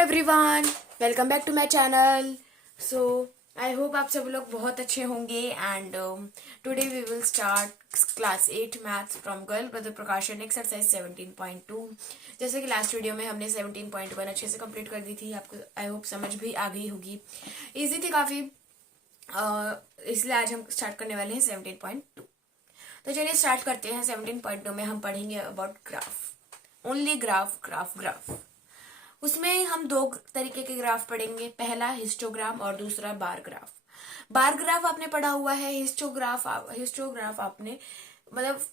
Everyone, welcome back to my channel. So I hope आप सब लोग बहुत अच्छे होंगे and today we will start class 8 maths from Goyal brother Prakashan exercise 17.2। जैसे कि लास्ट वीडियो में हमने 17.1 अच्छे से कंप्लीट कर दी थी, आपको आई होप समझ भी आ गई होगी। इजी थी काफी, इसलिए आज हम स्टार्ट करने वाले हैं 17.2। तो चलिए स्टार्ट करते हैं। 17.2 में हम पढ़ेंगे about graph, only graph graph graph. उसमें हम दो तरीके के ग्राफ पढ़ेंगे, पहला हिस्टोग्राम और दूसरा बार ग्राफ। बार ग्राफ आपने पढ़ा हुआ है, हिस्टोग्राफ आपने मतलब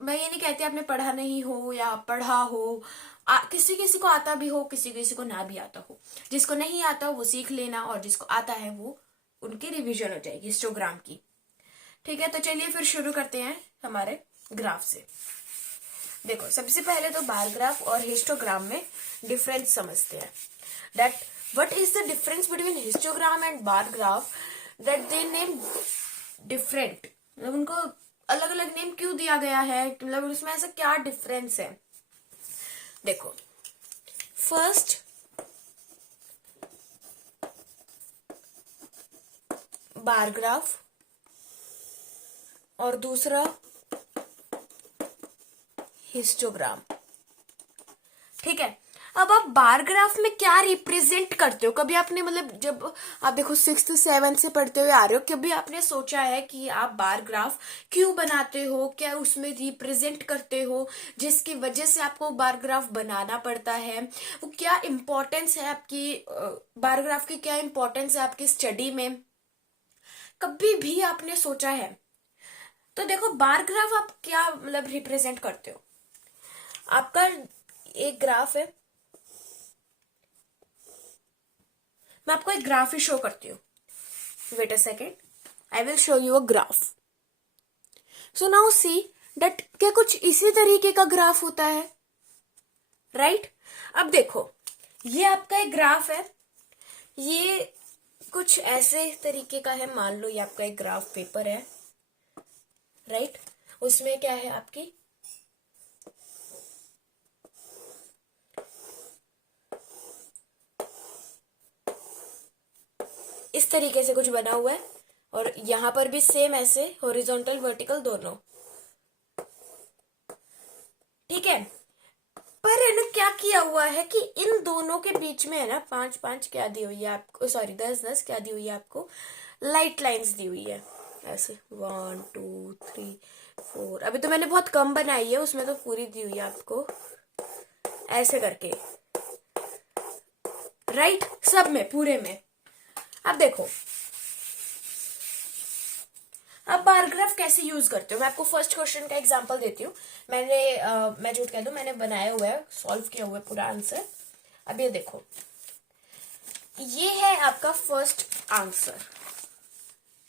मैं ये नहीं कहती आपने पढ़ा नहीं हो या पढ़ा हो, किसी किसी को आता भी हो, किसी किसी को ना भी आता हो। जिसको नहीं आता वो सीख लेना और जिसको आता है वो उनकी रिवीजन हो जाएगी हिस्टोग्राम की। ठीक है, तो चलिए फिर शुरू करते हैं हमारे ग्राफ से। देखो, सबसे पहले तो बार ग्राफ और हिस्टोग्राम में डिफरेंस समझते हैं। That what is the difference between histogram and bar graph, that they name different, मतलब उनको अलग अलग नेम क्यों दिया गया है, मतलब उसमें ऐसा क्या डिफरेंस है। देखो, फर्स्ट बार ग्राफ और दूसरा हिस्टोग्राम। ठीक है, अब आप बार ग्राफ में क्या रिप्रेजेंट करते हो? कभी आपने मतलब जब आप देखो 6th-7th से पढ़ते हुए आ रहे हो, कभी आपने सोचा है कि आप बार ग्राफ क्यों बनाते हो, क्या उसमें रिप्रेजेंट करते हो जिसकी वजह से आपको बार ग्राफ बनाना पड़ता है? वो क्या इम्पोर्टेंस है आपकी, बार ग्राफ की क्या इम्पोर्टेंस है आपकी स्टडी में? कभी भी आपने सोचा है? तो देखो, बार ग्राफ आप क्या मतलब रिप्रेजेंट करते हो। आपका एक ग्राफ है, मैं आपको एक ग्राफ ही शो करती हूँ। Wait a second, I will show you a graph. So now see that क्या कुछ इसी तरीके का ग्राफ होता है, राइट? अब देखो, ये आपका एक ग्राफ है, ये कुछ ऐसे तरीके का है। मान लो ये आपका एक ग्राफ पेपर है, राइट? उसमें क्या है आपकी इस तरीके से कुछ बना हुआ है और यहां पर भी सेम ऐसे हॉरिजॉन्टल वर्टिकल दोनों। ठीक है, पर है ना क्या किया हुआ है कि इन दोनों के बीच में है ना 5-5 क्या दी हुई है आपको, सॉरी 10-10 क्या दी हुई है आपको, लाइट लाइंस दी हुई है ऐसे 1 2 3 4। अभी तो मैंने बहुत कम बनाई है, उसमें तो पूरी दी हुई है आपको ऐसे करके, राइट? सब में पूरे में। अब देखो, अब बार ग्राफ कैसे यूज करते हो, मैं आपको फर्स्ट क्वेश्चन का एग्जांपल देती हूँ। मैं झूठ कह दूं, मैंने बनाया हुआ है, सॉल्व किया हुआ है पूरा आंसर। अब ये देखो, ये है आपका फर्स्ट आंसर,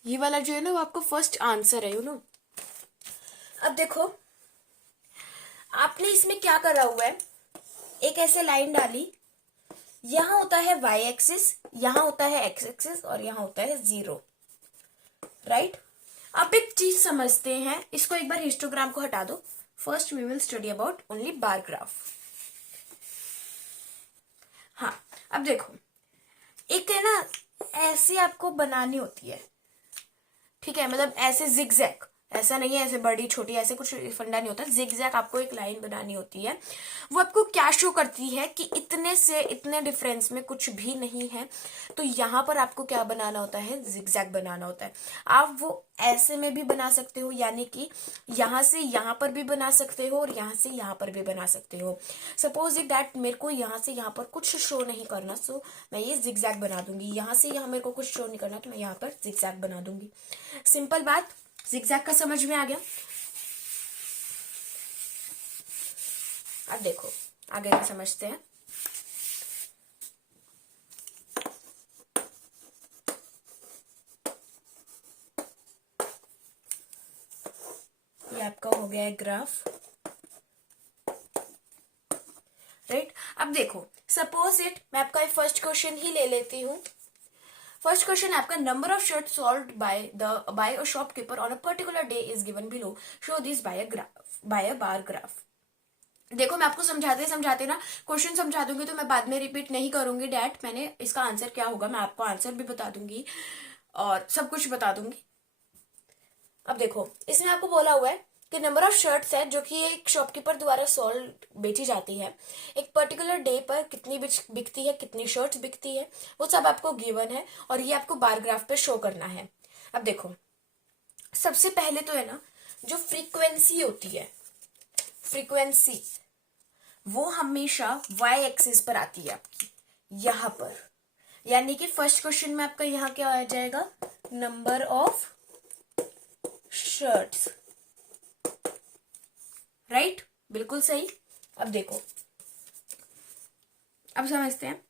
ये वाला जो है ना वो आपका फर्स्ट आंसर है, यू नो। अब देखो, आपने इसमें क्या करा हुआ है, एक ऐसे लाइन डाली, यहां होता है वाई एक्सिस, यहां होता है एक्स एक्सिस और यहां होता है 0, राइट? अब एक चीज समझते हैं, इसको एक बार हिस्टोग्राम को हटा दो। First we will study about only bar graph. हाँ, अब देखो, एक है ना ऐसे आपको बनानी होती है, ठीक है? मतलब ऐसे जिगजैग, ऐसा नहीं है ऐसे बड़ी छोटी, ऐसे कुछ फंडा नहीं होता। जिगजैग आपको एक लाइन बनानी होती है, वो आपको क्या शो करती है कि इतने से इतने डिफरेंस में कुछ भी नहीं है। तो यहां पर आपको क्या बनाना होता है, जिगजैग बनाना होता है। आप वो ऐसे में भी बना सकते हो, यानी कि यहां से यहां पर भी बना सकते हो और यहां से यहां पर भी बना सकते हो। सपोज इट दैट मेरे को यहां से यहां पर कुछ शो नहीं करना, सो मैं ये जिगजैग बना दूंगी। यहां से यहां मेरे को कुछ शो नहीं करना तो मैं यहां पर जिगजैग बना दूंगी। सिंपल बात, जिगजैग का समझ में आ गया। अब देखो आगे का समझते हैं। ये आपका हो गया है ग्राफ, राइट? अब देखो, सपोज इट मैं आपका फर्स्ट क्वेश्चन ही ले लेती हूँ। फर्स्ट क्वेश्चन आपका, number of shirt sold by a shopkeeper on a particular day is given below, show this by a bar graph. देखो मैं आपको समझाते समझाते ना क्वेश्चन समझा दूंगी, तो मैं बाद में रिपीट नहीं करूंगी डैट, मैंने इसका आंसर क्या होगा मैं आपको आंसर भी बता दूंगी और सब कुछ बता दूंगी। अब देखो इसमें आपको बोला हुआ है कि नंबर ऑफ शर्ट्स है जो कि एक शॉपकीपर द्वारा सोल्ड बेची जाती है, एक पर्टिकुलर डे पर कितनी बिकती है, कितनी शर्ट्स बिकती है, वो सब आपको गिवन है और ये आपको बार ग्राफ पे शो करना है। अब देखो सबसे पहले तो है ना जो फ्रीक्वेंसी होती है, फ्रीक्वेंसी वो हमेशा वाई एक्सिस पर आती है आपकी यहां पर, यानी कि फर्स्ट क्वेश्चन में आपका यहाँ क्या आ जाएगा, नंबर ऑफ शर्ट्स, राइट, बिल्कुल सही। अब देखो अब समझते हैं,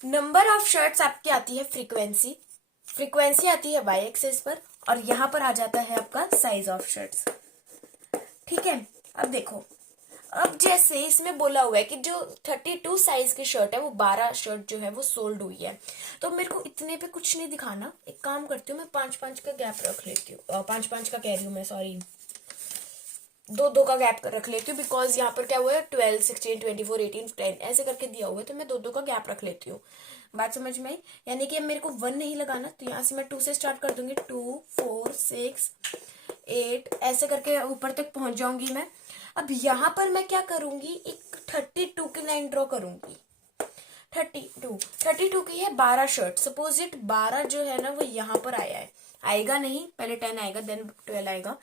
नंबर ऑफ शर्ट्स आपकी आती है फ्रीक्वेंसी, फ्रीक्वेंसी आती है वाई एक्सिस पर और यहां पर आ जाता है आपका साइज ऑफ शर्ट्स, ठीक है। अब देखो अब जैसे इसमें बोला हुआ है कि जो 32 साइज की शर्ट है वो 12 शर्ट जो है वो सोल्ड हुई है, तो मेरे को इतने पे कुछ नहीं दिखाना, एक काम करती हूँ मैं 5-5 का गैप रख लेती हूँ, 5-5 का कह रही हूँ मैं, सॉरी 2-2 का गैप रख लेती हूँ, बिकॉज यहाँ पर क्या हुआ है 12, 16, 24, 18, 10 ऐसे करके दिया हुआ है, तो मैं 2-2 का गैप रख लेती हूँ। बात समझ में आई, यानी कि अब मेरे को 1 नहीं लगाना, तो यहाँ से मैं 2 से स्टार्ट कर दूंगी, 2, 4, 6, 8 ऐसे करके ऊपर तक पहुंच जाऊंगी मैं। अब यहाँ पर मैं क्या करूंगी, एक 32 की लाइन ड्रॉ करूंगी, 32 की है 12 शर्ट, सपोज इट 12 जो है ना वो यहाँ पर आया है, आएगा नहीं, पहले 10 आएगा देन 12 आएगा।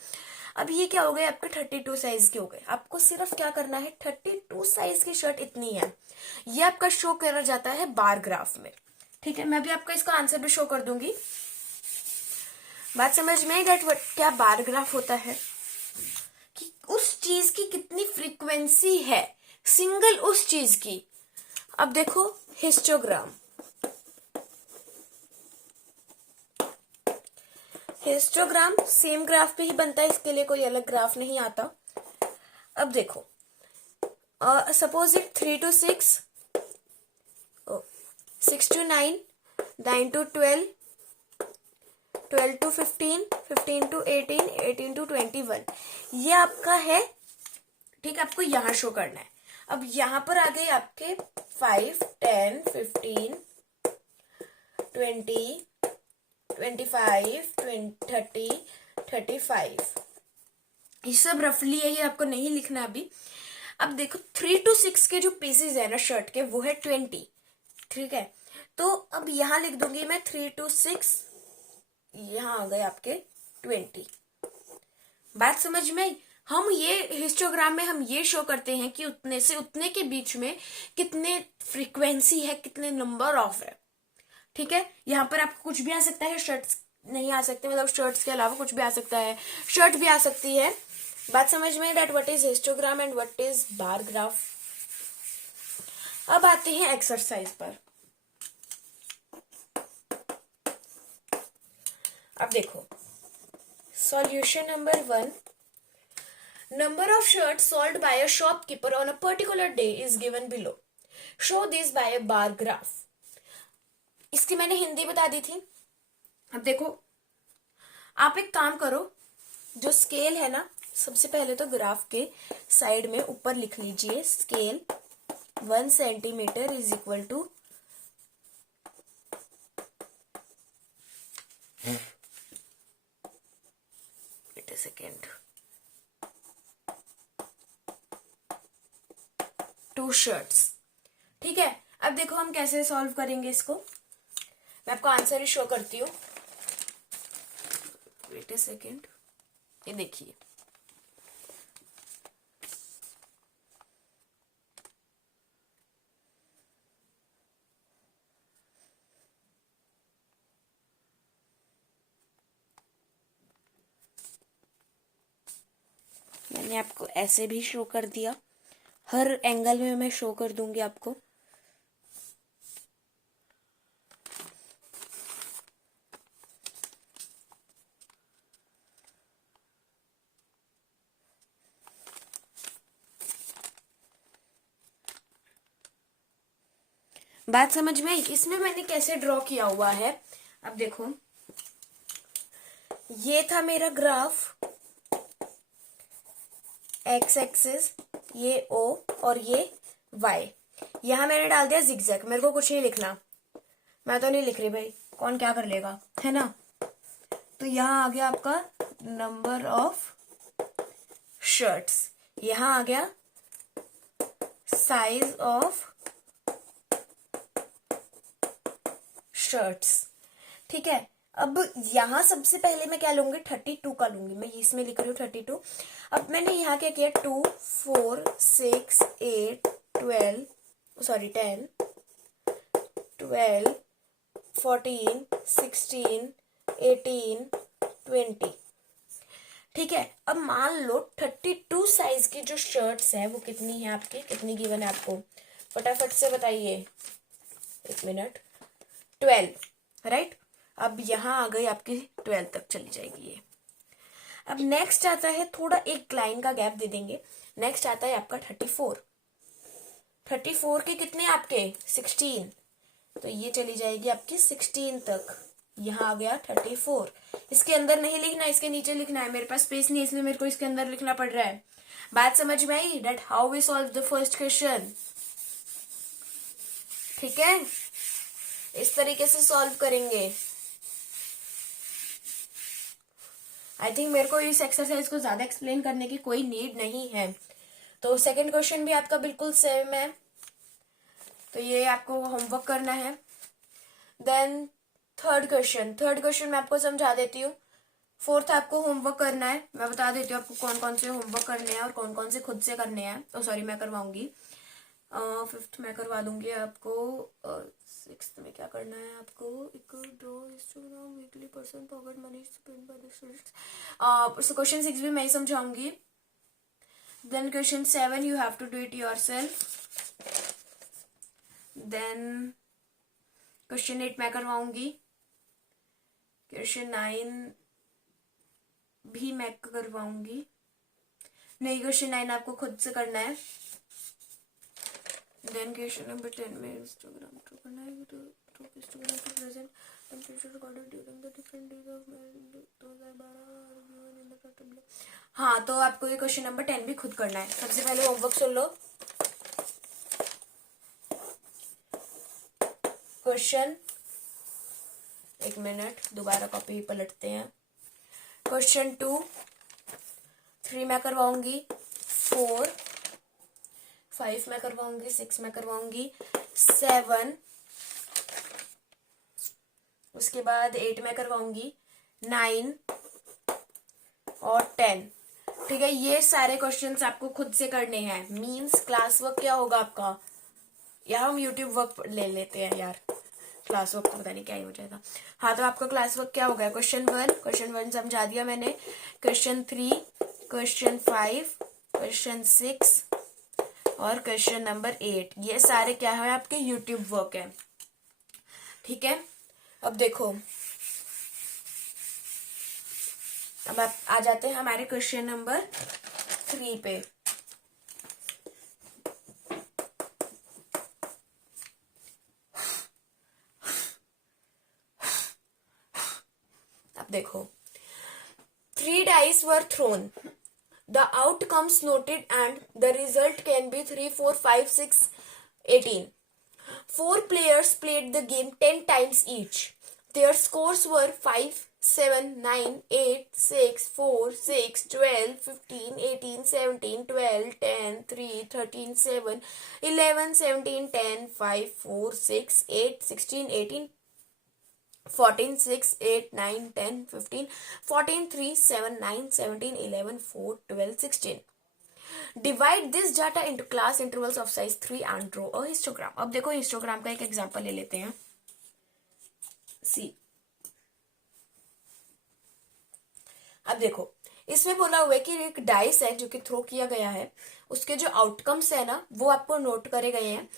अब ये क्या हो गए आपके 32 साइज के हो गए, आपको सिर्फ क्या करना है 32 साइज की शर्ट इतनी है, ये आपका शो करा जाता है बार ग्राफ में, ठीक है। मैं भी आपका इसका आंसर भी शो कर दूंगी। बात समझ में आई डेट क्या बार ग्राफ होता है, कि उस चीज की कितनी फ्रीक्वेंसी है, सिंगल उस चीज की। अब देखो हिस्टोग्राम, हिस्टोग्राम सेम ग्राफ पे ही बनता है, इसके लिए कोई अलग ग्राफ नहीं आता। अब देखो suppose it 3 to 6, 6 to 9, 9 to 12, 12 to 15, 15 to 18, 18 to 21, ये आपका है, ठीक है, आपको यहां शो करना है। अब यहां पर आ गए आपके 5, 10, 15, 20, 25, 30, 35, ये सब रफली है, ये आपको नहीं लिखना अभी। अब देखो 3 to 6 के जो पीसेज है ना शर्ट के वो है 20, ठीक है, तो अब यहां लिख दूंगी मैं 3 to 6, यहां आ गए आपके 20। बात समझ में आई, हम ये हिस्टोग्राम में हम ये शो करते हैं कि उतने से उतने के बीच में कितने फ्रीक्वेंसी है, कितने नंबर ऑफ है, ठीक है। यहाँ पर आपको कुछ भी आ सकता है, शर्ट्स नहीं आ सकते, मतलब शर्ट्स के अलावा कुछ भी आ सकता है, शर्ट भी आ सकती है। बात समझ में that what is histogram and what is bar graph. अब आते हैं एक्सरसाइज पर। अब देखो solution number 1, number of shirt sold by a shopkeeper on a particular day is given below, show this by a bar graph. इसकी मैंने हिंदी बता दी थी। अब देखो आप एक काम करो, जो स्केल है ना सबसे पहले तो ग्राफ के साइड में ऊपर लिख लीजिए, scale 1 centimetre is equal to wait a second 2 shirts, ठीक है। अब देखो हम कैसे सॉल्व करेंगे इसको, मैं आपको आंसर ही शो करती हूँ, वेट अ सेकेंड, ये देखिए मैंने आपको ऐसे भी शो कर दिया, हर एंगल में मैं शो कर दूंगी आपको। बात समझ में आई, इसमें मैंने कैसे ड्रॉ किया हुआ है। अब देखो ये था मेरा ग्राफ एक्स एक्सिस, ये ओ और ये वाई। यहां मैंने डाल दिया जिगजैग, मेरे को कुछ नहीं लिखना, मैं तो नहीं लिख रही भाई, कौन क्या कर लेगा, है ना। तो यहाँ आ गया आपका नंबर ऑफ शर्ट्स, यहाँ आ गया साइज ऑफ शर्ट्स। ठीक है, अब यहां सबसे पहले मैं क्या लूंगी, 32 का लूंगी, मैं इसमें लिख रही हूँ 32। अब मैंने यहाँ क्या किया, 2 4 6 8 12 सॉरी 10 12 14 16 18 20। ठीक है, अब मान लो 32 साइज की जो शर्ट्स है वो कितनी है आपकी, कितनी गिवन है आपको, फटाफट से बताइए, एक मिनट, 12, राइट। अब यहाँ आ गई आपकी 12 तक चली जाएगी ये। अब नेक्स्ट आता है, थोड़ा एक लाइन का गैप दे देंगे, नेक्स्ट आता है आपका 34। 34 के कितने आपके 16, तो ये चली जाएगी आपकी 16 तक। यहाँ आ गया 34, इसके अंदर नहीं लिखना, इसके नीचे लिखना है, मेरे पास स्पेस नहीं है इसलिए मेरे को इसके अंदर लिखना पड़ रहा है। बात समझ में आई, that how we solve the first question. ठीक है, इस तरीके से सॉल्व करेंगे। आई थिंक मेरे को इस एक्सरसाइज को ज्यादा एक्सप्लेन करने की कोई नीड नहीं है। तो सेकंड क्वेश्चन भी आपका बिल्कुल सेम है, तो ये आपको होमवर्क करना है। देन थर्ड क्वेश्चन मैं आपको समझा देती हूँ। फोर्थ आपको होमवर्क करना है, मैं बता देती हूँ आपको कौन कौन से होमवर्क करने हैं और कौन कौन से खुद से करने हैं। तो सॉरी, मैं करवाऊंगी। फिफ्थ में करवा दूंगी आपको। सिक्स्थ में क्या करना है आपको, एक draw histogram weekly person pocket money spend by the students. Question 6 भी मैं ही समझाऊंगी। Then question 7 you have to do it yourself. Then question 8 मैं करवाऊंगी। क्वेश्चन 9 भी मैं करवाऊंगी। नहीं, क्वेश्चन 9 आपको खुद से करना है। देन क्वेश्चन नंबर 10 में इंस्टाग्राम ड्रॉ करना है, तो इंस्टाग्राम को present temperature recorded during the different days of 2012। हाँ, तो आपको ये क्वेश्चन नंबर 10 भी खुद करना है। सबसे पहले होमवर्क सुन लो। क्वेश्चन, एक मिनट, दोबारा कॉपी पलटते हैं। क्वेश्चन 2 3 मैं करवाऊंगी, 4 5 मैं करवाऊंगी, 6 मैं करवाऊंगी, 7 उसके बाद 8 मैं करवाऊंगी, 9 और 10। ठीक है, ये सारे क्वेश्चंस आपको खुद से करने हैं। मींस क्लास वर्क क्या होगा आपका, या हम यूट्यूब वर्क ले लेते हैं यार, क्लास वर्क तो पता नहीं क्या ही हो जाएगा। हाँ, तो आपका क्लास वर्क क्या होगा, क्वेश्चन वन समझा दिया मैंने, क्वेश्चन 3, क्वेश्चन 5, क्वेश्चन 6 और क्वेश्चन नंबर 8, ये सारे क्या है आपके यूट्यूब वर्क है। ठीक है, अब देखो, अब आप आ जाते हैं हमारे क्वेश्चन नंबर 3 पे। अब देखो, 3 dice were thrown. The outcomes noted and the result can be 3, 4, 5, 6, 18. 4 players played the game 10 times each. Their scores were 5, 7, 9, 8, 6, 4, 6, 12, 15, 18, 17, 12, 10, 3, 13, 7, 11, 17, 10, 5, 4, 6, 8, 16, 18, 14, 6, 8, 9, 10, 15, 14, 3, 7, 9, 17, 11, 4, 12, 16. Divide this data into class intervals of size 3 and draw a histogram. अब देखो, histogram का एक example ले लेते हैं। सी, अब देखो, इसमें बोला हुआ है कि एक डाइस है जो कि थ्रो किया गया है, उसके जो आउटकम्स है ना वो आपको नोट करे गए हैं।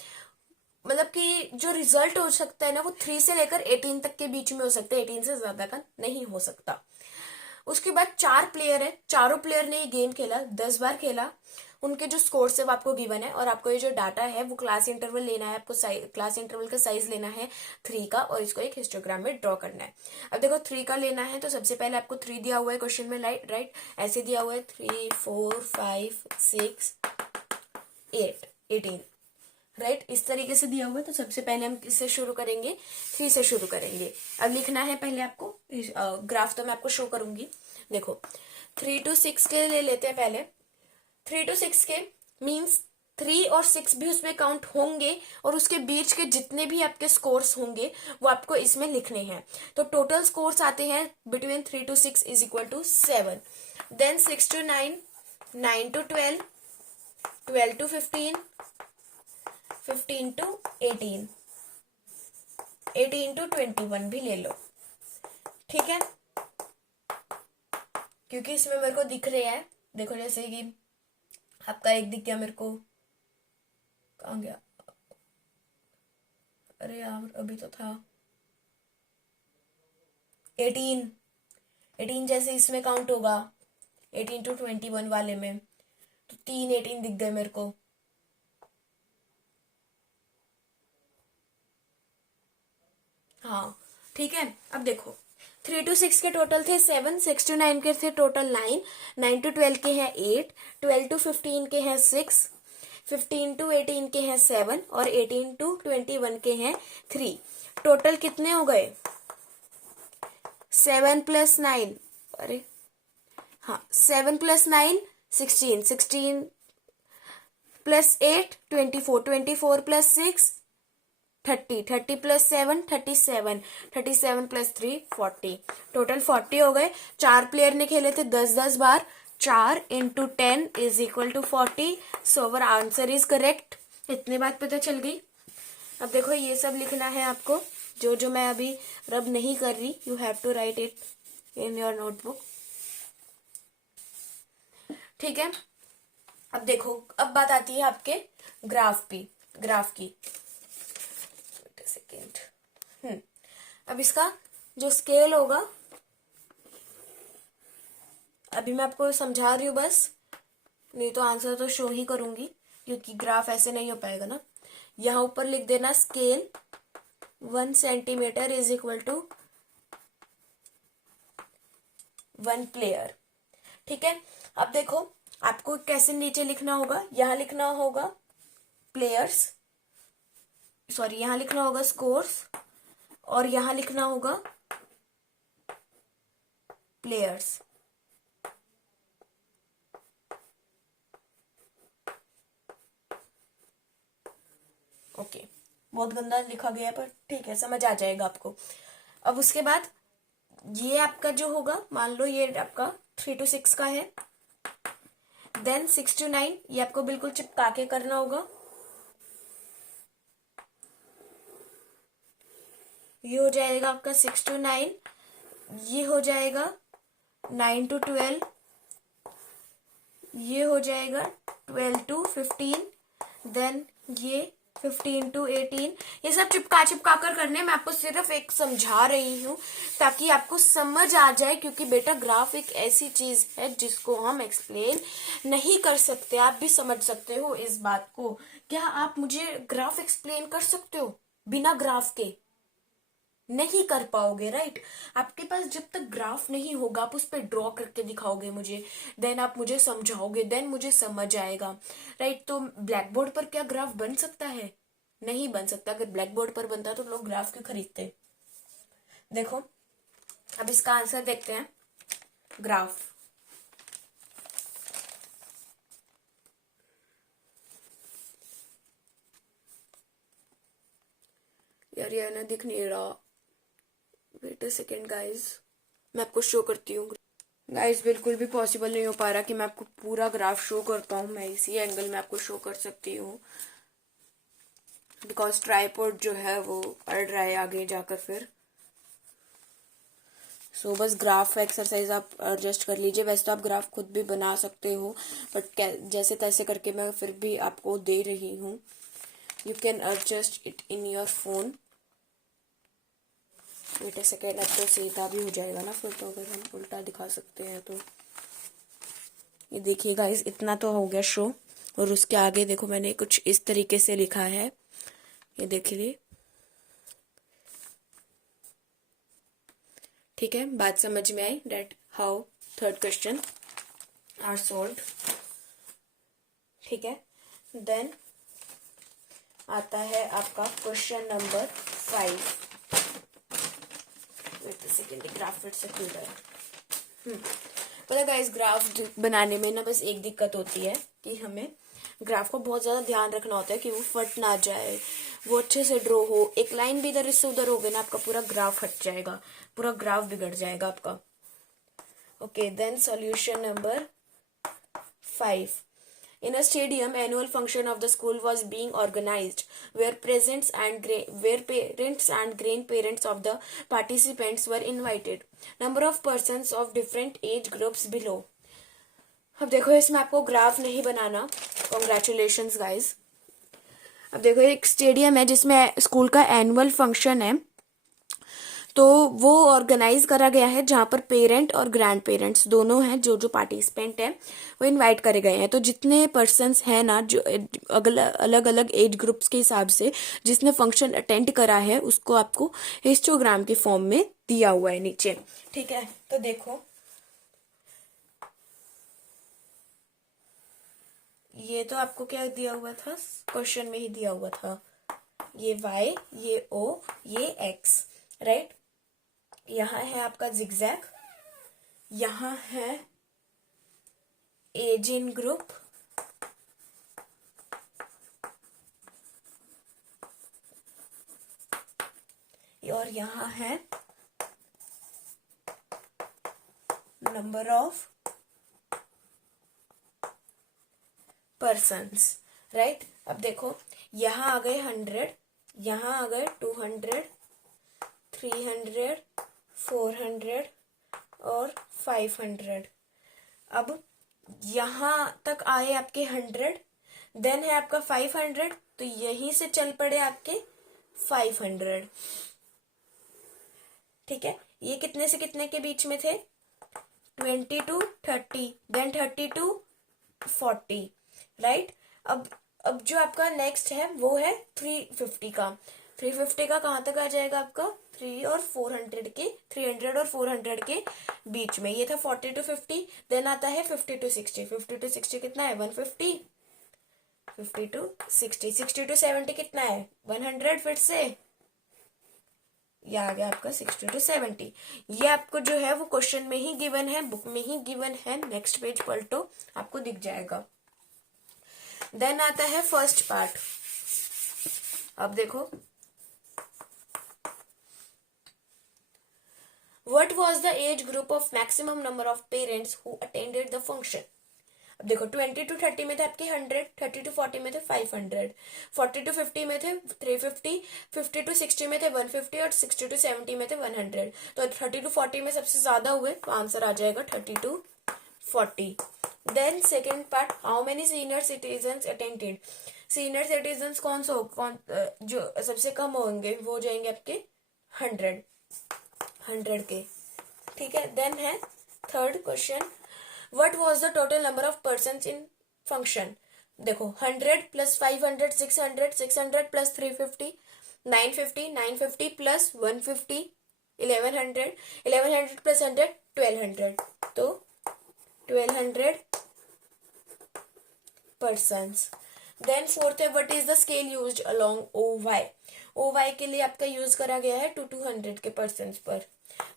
मतलब कि जो रिजल्ट हो सकता है ना वो 3 से लेकर 18 तक के बीच में हो सकता है, 18 से ज्यादा का नहीं हो सकता। उसके बाद 4 प्लेयर है, चारों प्लेयर ने ये गेम खेला, 10 बार खेला। उनके जो स्कोर्स है वो आपको गिवन है, और आपको ये जो डाटा है वो क्लास इंटरवल लेना है, आपको क्लास इंटरवल का साइज लेना है 3 का, और इसको एक हिस्टोग्राम में ड्रॉ करना है। अब देखो 3 का लेना है तो सबसे पहले आपको 3 दिया हुआ है क्वेश्चन में, राइट, ऐसे दिया हुआ है 3 4 5 6 8 18, राइट, इस तरीके से दिया हुआ है। तो सबसे पहले हम किससे शुरू करेंगे, 3 से शुरू करेंगे। अब लिखना है पहले आपको, ग्राफ तो मैं आपको शो करूंगी। देखो 3 to 6 के ले लेते हैं पहले। 3 to 6 के मीन्स 3 और 6 भी उसमें काउंट होंगे, और उसके बीच के जितने भी आपके स्कोर्स होंगे वो आपको इसमें लिखने हैं। तो टोटल स्कोर्स आते हैं between 3 to 6 is equal to 7, then 6 to 9, 9 to 12, 12 to 15, 15 to 18, 18 to 21 भी ले लो, ठीक है, क्योंकि इसमें मेरे को दिख रहे हैं। देखो जैसे कि आपका एक दिख गया मेरे को, कहाँ गया, अरे यार अभी तो था 18, 18 जैसे इसमें काउंट होगा 18 to 21 वाले में, तो 3 18 दिख गए मेरे को। हाँ ठीक है, अब देखो 3 to 6 के टोटल थे 7, 6 to 9 के थे टोटल 9, 9 to 12 के हैं 8, 12 to 15 के हैं 6, 15 to 18 के हैं 7, और 18 to 21 के हैं 3। टोटल कितने हो गए, 7 plus 9, अरे हाँ 7 plus 9 16, 16 plus 8 24, 24 plus 6 30, 30 plus 7 37, 37 plus 3 40, total 40 हो गए। 4 प्लेयर ने खेले थे 10-10 बार, 4 into 10 is equal to 40, so our answer is correct. इतनी बात पता चल गई। अब देखो ये सब लिखना है आपको, जो जो मैं अभी रब नहीं कर रही, you have to write it in your notebook, ठीक है। अब देखो, अब बात आती है आपके ग्राफ की। सेकेंड, अब इसका जो स्केल होगा, अभी मैं आपको समझा रही हूँ बस, नहीं तो आंसर तो शो ही करूंगी, क्योंकि ग्राफ ऐसे नहीं हो पाएगा ना। यहाँ ऊपर लिख देना scale 1 centimetre is equal to 1 player, ठीक है। अब देखो आपको कैसे नीचे लिखना होगा, यहाँ लिखना होगा प्लेयर्स, सॉरी यहाँ लिखना होगा स्कोर्स, और यहाँ लिखना होगा प्लेयर्स, ओके। बहुत गंदा लिखा गया है पर ठीक है, समझ आ जाएगा आपको। अब उसके बाद ये आपका जो होगा, मान लो ये आपका 3 to 6 का है, देन 6 to 9 ये आपको बिल्कुल चिपका के करना होगा। ये हो जाएगा आपका 6 to 9, ये हो जाएगा 9 to 12, ये हो जाएगा 12 to 15, देन ये 15 to 18। ये सब चिपका कर करने, मैं आपको सिर्फ एक समझा रही हूँ ताकि आपको समझ आ जाए, क्योंकि बेटा ग्राफ एक ऐसी चीज है जिसको हम एक्सप्लेन नहीं कर सकते। आप भी समझ सकते हो इस बात को। क्या आप मुझे ग्राफ एक्सप्लेन कर सकते हो बिना ग्राफ के? नहीं कर पाओगे, राइट। आपके पास जब तक ग्राफ नहीं होगा, आप उस पर ड्रॉ करके दिखाओगे मुझे, देन आप मुझे समझाओगे, देन मुझे समझ आएगा, राइट। तो ब्लैक बोर्ड पर क्या ग्राफ बन सकता है? नहीं बन सकता। अगर ब्लैक बोर्ड पर बनता तो लोग ग्राफ क्यों खरीदते? देखो अब इसका आंसर देखते हैं। ग्राफ, यार ये ना दिख नहीं रहा, वेट अ सेकेंड गाइज, मैं आपको शो करती हूँ। गाइज बिल्कुल भी पॉसिबल नहीं हो पा रहा कि मैं आपको पूरा ग्राफ शो कर पाऊँ। मैं इसी एंगल में आपको शो कर सकती हूँ, बिकॉज ट्राईपॉड जो है वो अड़ रहा है आगे जाकर फिर। सो बस ग्राफ एक्सरसाइज आप एडजस्ट कर लीजिए। वैसे तो आप ग्राफ खुद भी बना सकते हो, बट जैसे तैसे करके मैं फिर भी आपको दे रही हूँ। You can adjust it in your phone. Wait a second, अब तो सीधा भी हो जाएगा ना फिर, तो अगर हम उल्टा दिखा सकते हैं तो। ये देखिए गाइस, इतना तो हो गया शो। और उसके आगे देखो मैंने कुछ इस तरीके से लिखा है, ये देखिए। ठीक है, बात समझ में आई that how third question are solved. ठीक है, देन आता है आपका question number 5। Wait a second, graph फिर से खुल रहा है। पता गाइस, ग्राफ बनाने में ना बस एक दिक्कत होती है कि हमें ग्राफ को बहुत ज्यादा ध्यान रखना होता है कि वो फट ना जाए, वो अच्छे से ड्रॉ हो। एक लाइन भी इधर से उधर हो गई ना, आपका पूरा ग्राफ हट जाएगा, पूरा ग्राफ बिगड़ जाएगा आपका। Okay, then solution number 5। In a stadium, annual function of the school was being organized, where parents and grandparents of the participants were invited. Number of persons of different age groups below. अब देखो, इसमें आपको graph नहीं बनाना। Congratulations guys. अब देखो, एक stadium है जिसमें स्कूल का एनुअल फंक्शन है, तो वो ऑर्गेनाइज करा गया है जहां पर पेरेंट और ग्रैंड पेरेंट्स दोनों हैं, जो जो पार्टिसिपेंट हैं वो इनवाइट करे गए हैं। तो जितने पर्सन्स हैं ना, जो अलग अलग एज ग्रुप्स के हिसाब से जिसने फंक्शन अटेंड करा है, उसको आपको हिस्टोग्राम के फॉर्म में दिया हुआ है नीचे। ठीक है, तो देखो ये तो आपको क्या दिया हुआ था, क्वेश्चन में ही दिया हुआ था, ये y, ये o, ये x, राइट। यहाँ है आपका जिगजैग, यहाँ है एज इन ग्रुप, और यहाँ है नंबर ऑफ पर्सन्स, राइट। अब देखो, यहाँ आ गए 100, यहाँ आ गए 200, 300, 400 और 500। अब यहाँ तक आए आपके 100, देन है आपका 500, तो यहीं से चल पड़े आपके 500। ठीक है, ये कितने से कितने के बीच में थे, 20 to 30, देन 30 to 40, राइट। अब जो आपका नेक्स्ट है वो है 350 का। 350 का कहाँ तक आ जाएगा आपका, 300 और 400 के बीच में। ये था 40 to 50, देन आता है 50 to 60। 50 to 60 कितना है, 150। 50 to 60, 60 to 70 कितना है, 100। फिर से ये आ गया आपका 60 to 70। ये आपको जो है वो क्वेश्चन में ही गिवन है, बुक में ही गिवन है। नेक्स्ट पेज पलटो, आपको दिख जाएगा। देन आता है फर्स्ट पार्ट। अब देखो, what was the age group of maximum number of parents who attended the function. अब देखो, 20 to 30 में थे आपके 100, 30 to 40 में थे 500, 40 to 50 में थे 350, 50 to 60 में थे 150 और 60 to 70 में थे 100। तो 30 to 40 में सबसे ज्यादा हुए, तो आंसर आ जाएगा 30 to 40। Then second part, how many senior citizen attended. Senior citizen कौन सा जो सबसे कम होंगे वो जाएंगे आपके 100 के। ठीक है, देन है third question, what was the total number of persons in function. देखो, 100 प्लस 500 600, 600 प्लस 350 950, 950 प्लस 150 1100, 1100 प्लस 100 1200, तो 1200 persons। देन फोर्थ है, what is the scale used along OY। OY के लिए आपका यूज करा गया है 200 के पर्सन पर।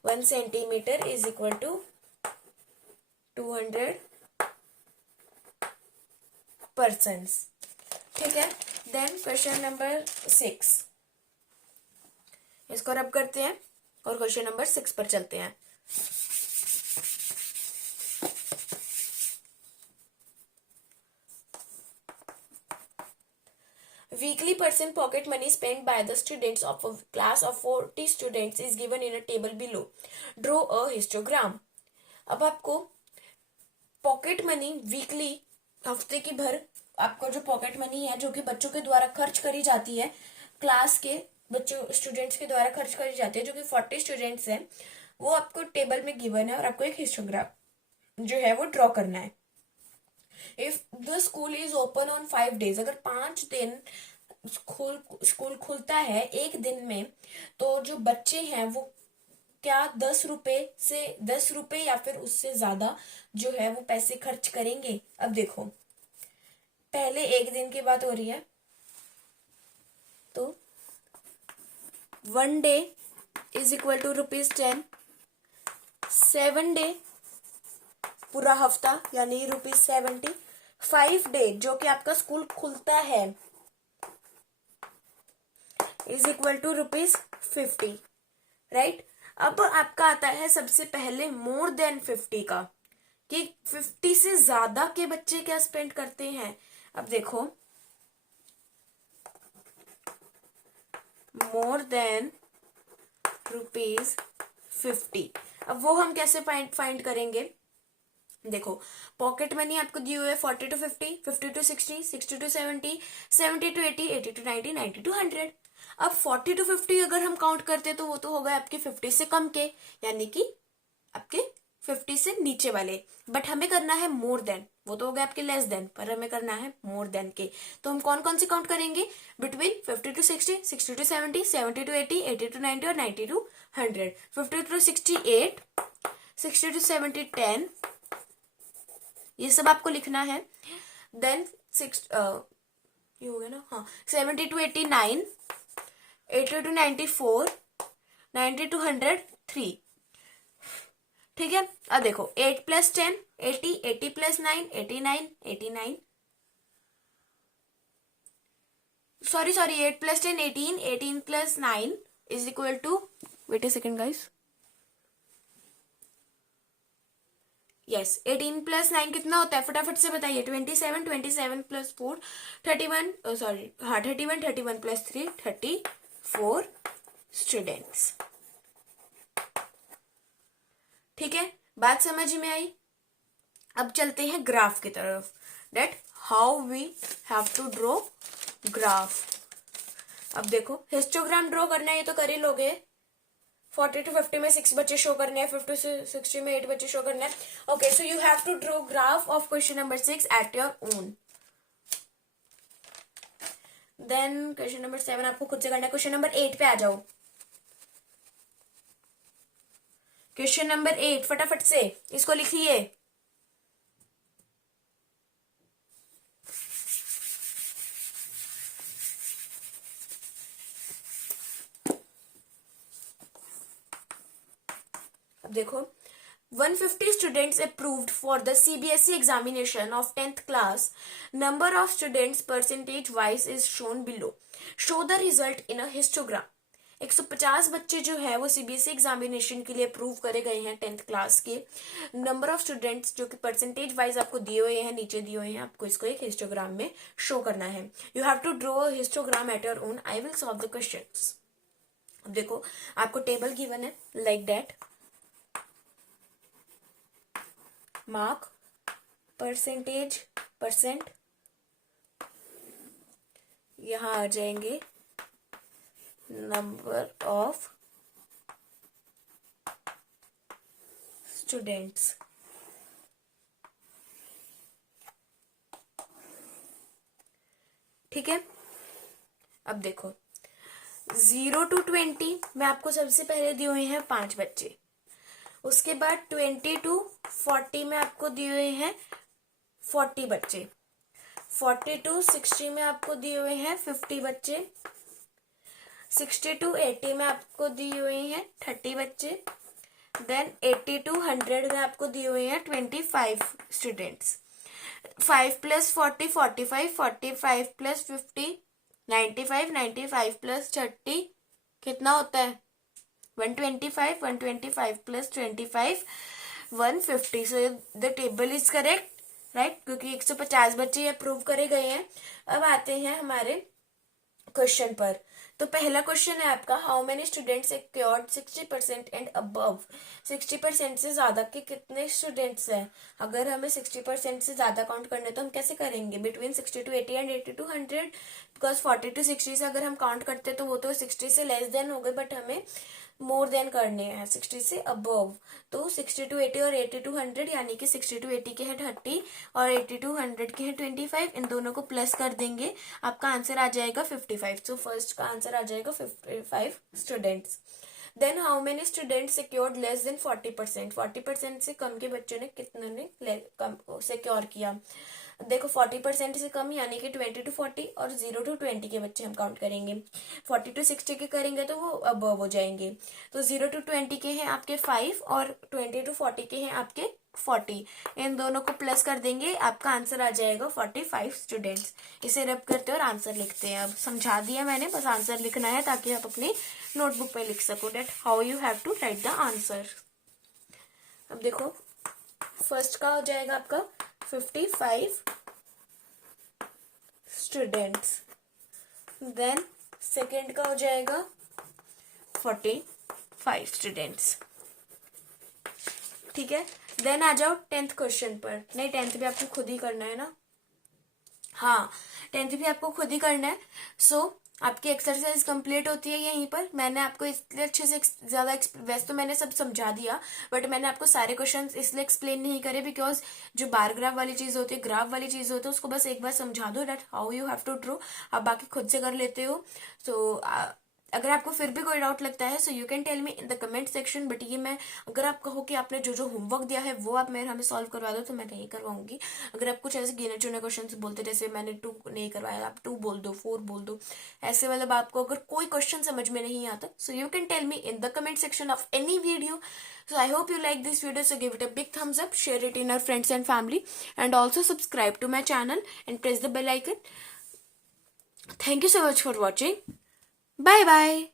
1 centimetre is equal to 200 persons। ठीक है, देन क्वेश्चन नंबर 6, इसको रब करते हैं और क्वेश्चन नंबर 6 पर चलते हैं। Weekly person pocket money spent by the students of a class of 40 students is given in a table below. Draw a histogram. अब आपको पॉकेट मनी वीकली, हफ्ते की भर आपको जो पॉकेट मनी है जो कि बच्चों के द्वारा खर्च करी जाती है, क्लास के बच्चों स्टूडेंट्स के द्वारा खर्च करी जाती है, जो कि 40 स्टूडेंट्स हैं, वो आपको टेबल में गिवन है और आपको एक हिस्टोग्राम जो है वो ड्रॉ करना है। If the school is open on 5 days, अगर 5 दिन स्कूल खुलता है एक दिन में, तो जो बच्चे हैं वो क्या 10 रुपए या फिर उससे ज्यादा जो है वो पैसे खर्च करेंगे? अब देखो, पहले एक दिन की बात हो रही है, तो 1 day is equal to ₹10, 7 day पूरा हफ्ता यानी ₹70, 5 day जो कि आपका स्कूल खुलता है इज इक्वल टू ₹50, राइट। अब आपका आता है सबसे पहले मोर देन 50 का, कि 50 से ज्यादा के बच्चे क्या स्पेंड करते हैं। अब देखो, मोर देन ₹50, अब वो हम कैसे फाइंड करेंगे? देखो, पॉकेट मनी आपको दी हुई है 40 to 50, 50 to 60, 60 to 70, 70 to 80, 80 to 90, 90 to 100। अब 40 to 50 अगर हम काउंट करते तो वो तो हो गए आपके 50 से कम के, यानी कि आपके 50 से नीचे वाले। बट हमें करना है मोर देन, वो तो हो गए आपके लेस देन, पर हमें करना है मोर देन के। तो हम कौन कौन से काउंट करेंगे? Between 50 to 60, 60 to 70, 70 to 80, 80 to 90 और 90 to 100। 50 to 60 8, 60 to 70 10, ये सब आपको लिखना है। देन ये हो गया ना, हाँ। 70 to 80 9, 80 to 94, 90 to 100 3, ठीक है। अब देखो 8 plus 10 80, 80 plus 9 89, 89, sorry 8 plus 10 18, 18 plus 9 is equal to, wait a second guys, yes 18 plus 9 कितना होता है? फटाफट से बताइए। 27, 27 plus 4 31, सॉरी हाँ 31, 31 plus 3 34 स्टूडेंट्स, ठीक है। बात समझ में आई? अब चलते हैं ग्राफ की तरफ, that how we have to draw graph. अब देखो, हिस्टोग्राम ड्रॉ करना है, ये तो कर ही लोगे। 40 to 50 में 6 बच्चे शो करने हैं, 50 से 60 में 8 बच्चे शो करने हैं। Okay, so you have to draw graph of question number 6 at your own. Then question number 7 आपको खुद से करना है। क्वेश्चन नंबर 8 पे आ जाओ। क्वेश्चन नंबर 8 फटाफट से इसको लिखिए। अब देखो, 150 students approved for the CBSE examination of 10th class. Number of students percentage wise is shown below. Show the result in a histogram. 150 बच्चे जो है वो सीबीएसई एग्जामिनेशन के लिए अप्रूव करे गए हैं 10th क्लास के। नंबर ऑफ स्टूडेंट्स जो कि परसेंटेज वाइज आपको दिए हुए हैं, नीचे दिए हुए हैं, आपको इसको एक हिस्टोग्राम में शो करना है। You have to draw histogram at your own. I will solve the questions. अब देखो, आपको टेबल गिवन है like that, mark percentage percent, यहां आ जाएंगे नंबर ऑफ स्टूडेंट्स, ठीक है। अब देखो 0 to 20 में आपको सबसे पहले दिए हुए हैं 5 बच्चे। उसके बाद 20 to 40 में आपको दिए हुए हैं 40 बच्चे। 40 to 60 में आपको दिए हुए हैं 50 बच्चे। 60 to 80 में आपको दिए हुए हैं 30 बच्चे। देन 80 to 100 में आपको दिए हुए हैं 25 स्टूडेंट्स। 5 plus 40 45, 45 plus 50 95, 95 plus 30 कितना होता है? 125, 125 plus 25 150। So the table is correct, right, क्योंकि 150 बच्चे अप्रूव करे गए हैं। अब आते हैं हमारे क्वेश्चन पर। तो पहला क्वेश्चन है आपका, how many students secured 60% and above. 60% से ज्यादा के कितने स्टूडेंट्स हैं? अगर हमें 60% से ज्यादा काउंट करने तो हम कैसे करेंगे? Between 60 to 80 and 80 to 100। Because 40 to 60 से अगर हम काउंट करते तो वो तो 60 से लेस देन हो गए, बट हमें मोर देन करने हैं 60 से अबव। तो 60 to 80 और 80 to 100, यानी कि 60 to 80 के हैं 30 और 80 to 100 के हैं 25, इन दोनों को प्लस कर देंगे, आपका आंसर आ जाएगा 55। सो फर्स्ट का आंसर आ जाएगा 55 students. Then how many student secured less than 40%? 40% से कम के बच्चों ने कितने ने कम सिक्योर किया? देखो 40% से कम यानी कि 20 to 40, और 0 to 20 के बच्चे हम काउंट करेंगे। 40 to 60 के करेंगे तो वो अबव हो जाएंगे। तो 0 to 20 के हैं आपके 5 और 20 to 40 के हैं आपके 40। इन दोनों को प्लस कर देंगे, आपका आंसर आ जाएगा 45 स्टूडेंट्स। इसे रब करते हैं और आंसर लिखते हैं। अब समझा दिया मैंने, बस आंसर लिखना है ताकि आप अपनी नोटबुक पे लिख सको that how you have to write the answer. अब देखो फर्स्ट का हो जाएगा आपका 55 स्टूडेंट्स, देन सेकेंड का हो जाएगा 45 स्टूडेंट्स। ठीक है, देन आ जाओ 10th क्वेश्चन पर। नहीं, 10th भी आपको खुद ही करना है ना? हाँ, 10th भी आपको खुद ही करना है। सो आपकी एक्सरसाइज कंप्लीट होती है यहीं पर। मैंने आपको इसलिए अच्छे से ज्यादा वैसे तो मैंने सब समझा दिया, बट मैंने आपको सारे क्वेश्चंस इसलिए एक्सप्लेन नहीं करे बिकॉज जो बार ग्राफ वाली चीज होती है, ग्राफ वाली चीज होती है, उसको बस एक बार समझा दो that how you have to draw. आप बाकी खुद से कर लेते हो। सो अगर आपको फिर भी कोई डाउट लगता है so you can tell me in the comment section. But ये मैं, अगर आप कहो कि आपने जो जो होमवर्क दिया है वो आप मेरे हमें सॉल्व करवा दो तो मैं नहीं करवाऊंगी। अगर आप कुछ ऐसे गिने चुने क्वेश्चन बोलते जैसे मैंने 2 नहीं करवाया, आप 2 बोल दो, 4 बोल दो, ऐसे मतलब आपको अगर कोई क्वेश्चन समझ में नहीं आता so you can tell me in the comment section of any video. So I hope you like this video, so give it a big thumbs up, share it in your friends and family, and also subscribe to my channel and press the bell icon. Thank you so much for watching. Bye bye.